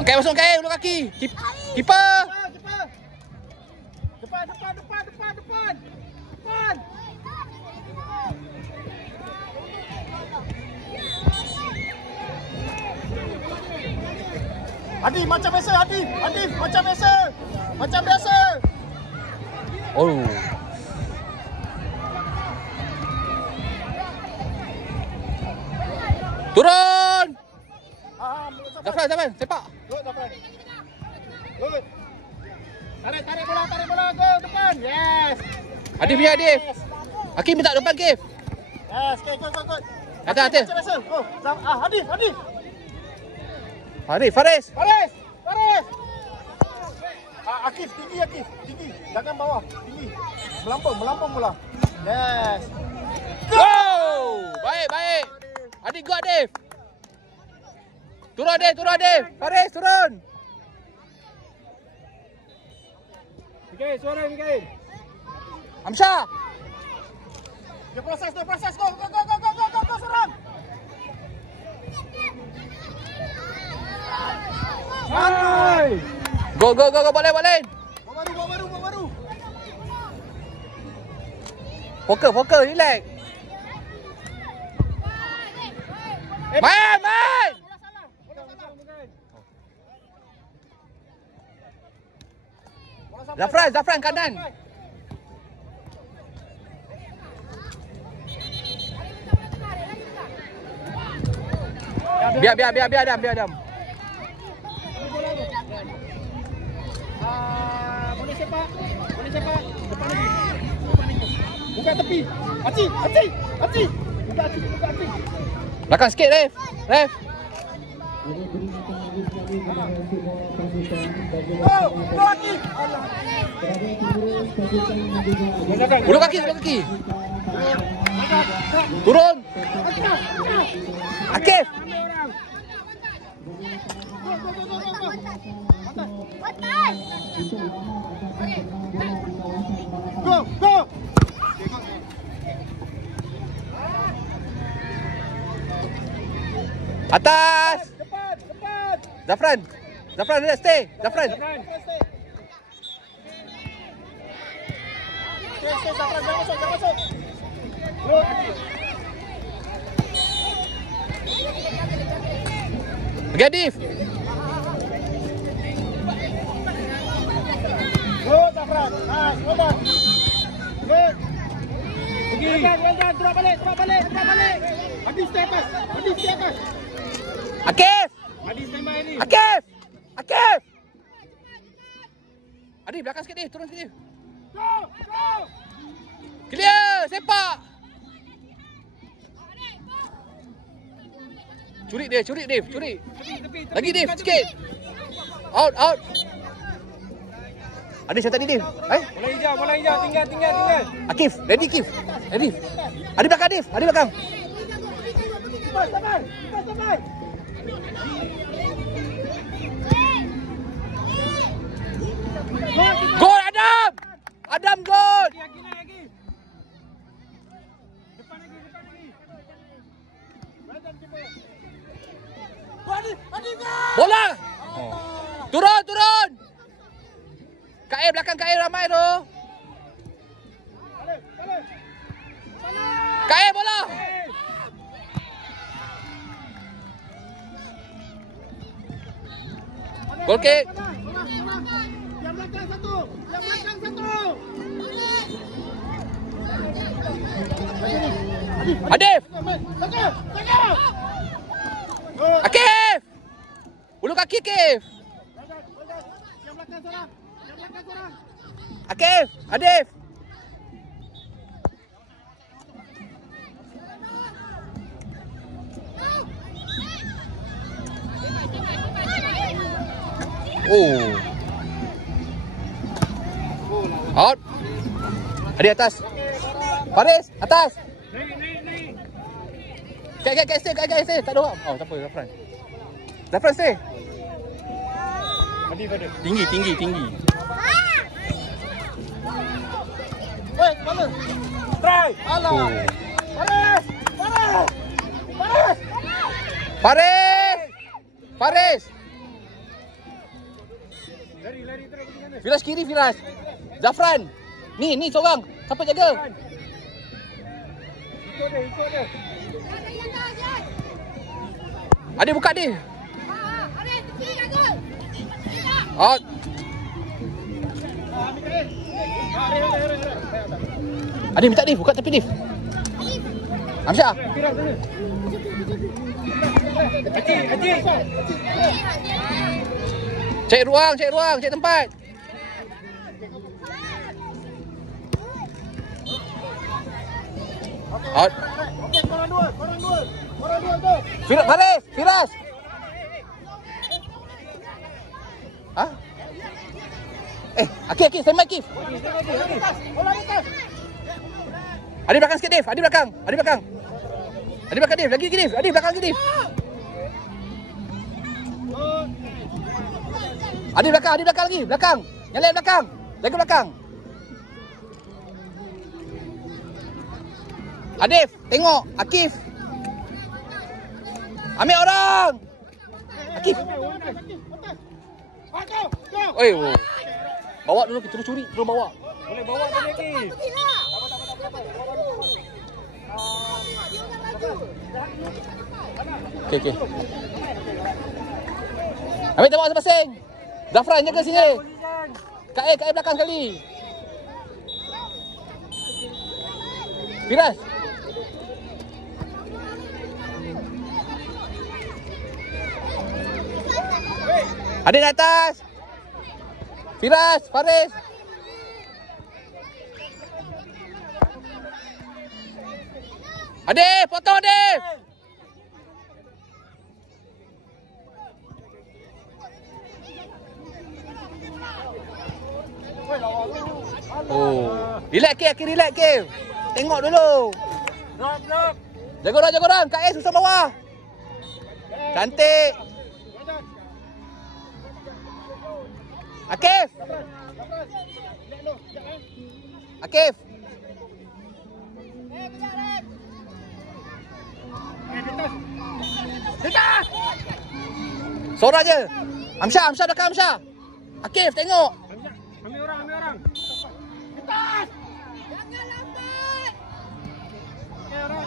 Okay, masuk okay, ulu kaki. Keeper. Depan. Adi macam biasa, Adi macam biasa. Oh. Turun. Zafran, sepak. Good, Zafran. Good. Tarik bola, go depan. Yes. Adif biar Adif. Hakim minta depan Kif. Yes, okay, good. Hati. Macam biasa. Go. Adi. Faris. Akif, tinggi. Jangan bawah, tinggi. Melampau bola. Yes. Go! Baik. Adik go Adif. Turun Adif. Faris turun. Mikael. Amsyah. Dia proses. Go, serang. Hai. Go, boleh. Bawa baru. Fokus, relax. Main. Zafran kanan. Biar Adam. Boleh sepak. Depan lagi. Buka tepi. Aci. Buka Aci. Belakang sikit, Ref. Go Aci. Ulu kaki. Turun. Akif. Go. Atas. Depan. Zafran, stay. Zafran. Stay, Zafran, jangan masuk. Good. Pergi Adif. Good, Zafran. Well done. Good. Pergi. Drop balik. Adi stay atas. Akif. Adi standby ni. Akif. Adif, belakang sikit, Adif. Turun sikit, Adif. Go. Clear, sepak. Curi, Dave. Lagi, Dave, sikit. Out. Adif, saya tadi, Dave. Bola hijau. Tinggal. Akif, ready, Akif. Adif belakang, Adif belakang. Sabar. Gol, Adam, gol. Lagi. Depan lagi. Adi. Bola. Turun. KL belakang, KL ramai tu. Balik. KL bola. Gol kick. Yang belakang satu. Adif. Jaga. Akif. Ulu kaki, Akif. Yang belakang serang. Akif, Adif. Oh. Out. Adi atas. Faris, atas. Naik. Kak stay. Tak ada orang. Oh, tak apa, Zafran stay. Tinggi. Woi, mana? Try. Alah. Faris. Faris. Faris. Faris! Faris! Lari terus pergi mana? Firas kiri, Firas. Zafran. Ni seorang. Siapa jaga? Ikut dia. Adik buka dia. Out. Adik minta Dif, buka tepi Dif. Amsyah. Haji. Cek ruang, cek tempat. Out. Okey, korang dua tu. Firas. Ha? Akif, sembang Akif. Bola atas. Adik belakang sikit Dif, adik belakang Dif, lagi Dif, adik belakang Dif. Adik belakang lagi, belakang. Yang lain belakang. Lagi belakang. Adif, tengok. Akif. Ambil orang. Akif. Oi, bawa dulu, kita terus curi, terus bawa. Boleh bawa lagi. Okey. Ambil tembak masing-masing. Zafran jaga sini. Kak A belakang sekali. Firas. Adik di atas. Firas, Faris. Adik, potong Adik. Oh, relax ke. Tengok dulu. Drop. Jaga orang. Kak A susah bawah. Cantik. Akif. Dekat. Seorang je. Amsyah belakang Amsyah. Akif, tengok. Ambil orang. Dekat. Jangan lambat. Okey, orang.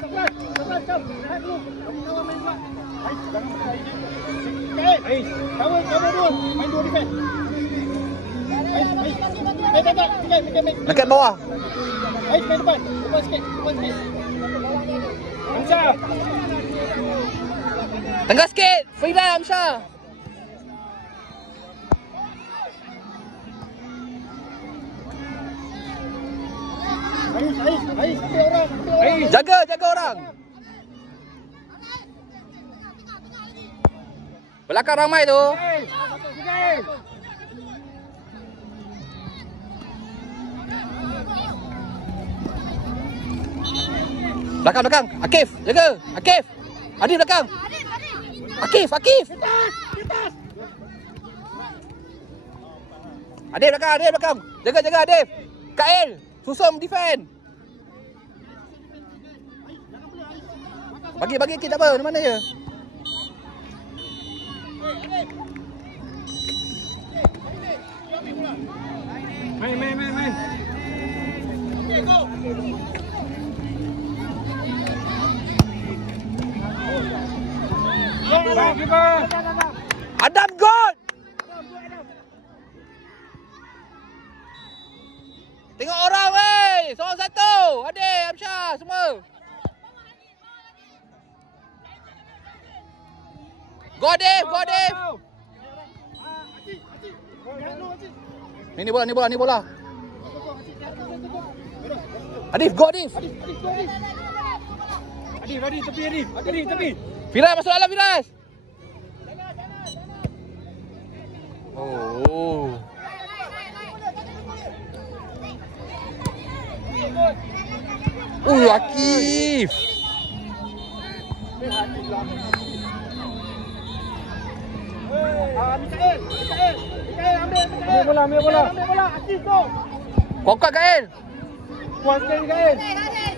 Tepat. Rehat dulu. Kamu main pula. Jangan main. Kawal dua. Main dua defend. Baik. Dekat bawah. Main depan. Depan sikit. Amsyah. Tengah sikit. Frida Amsyah. Ais, ambil orang. Jaga orang. Belakang ramai tu. Belakang. Akif, jaga. Akif. Adik belakang. Akif. Adik belakang. Jaga Adik. Kael, susum defend. Bagi kita apa? Di mana je? Main. Okey, go. Adam God. Tengok orang weh. Seorang satu. Adik, Amsyah, semua. Go Dave. Ni bola. Adif, go Adif. Adif, tepi. Firas masuk dalam, Firas. Oh. Akif. Mikael, ambil bola. Akif, go. Kokak Kael. Puas sekali guys.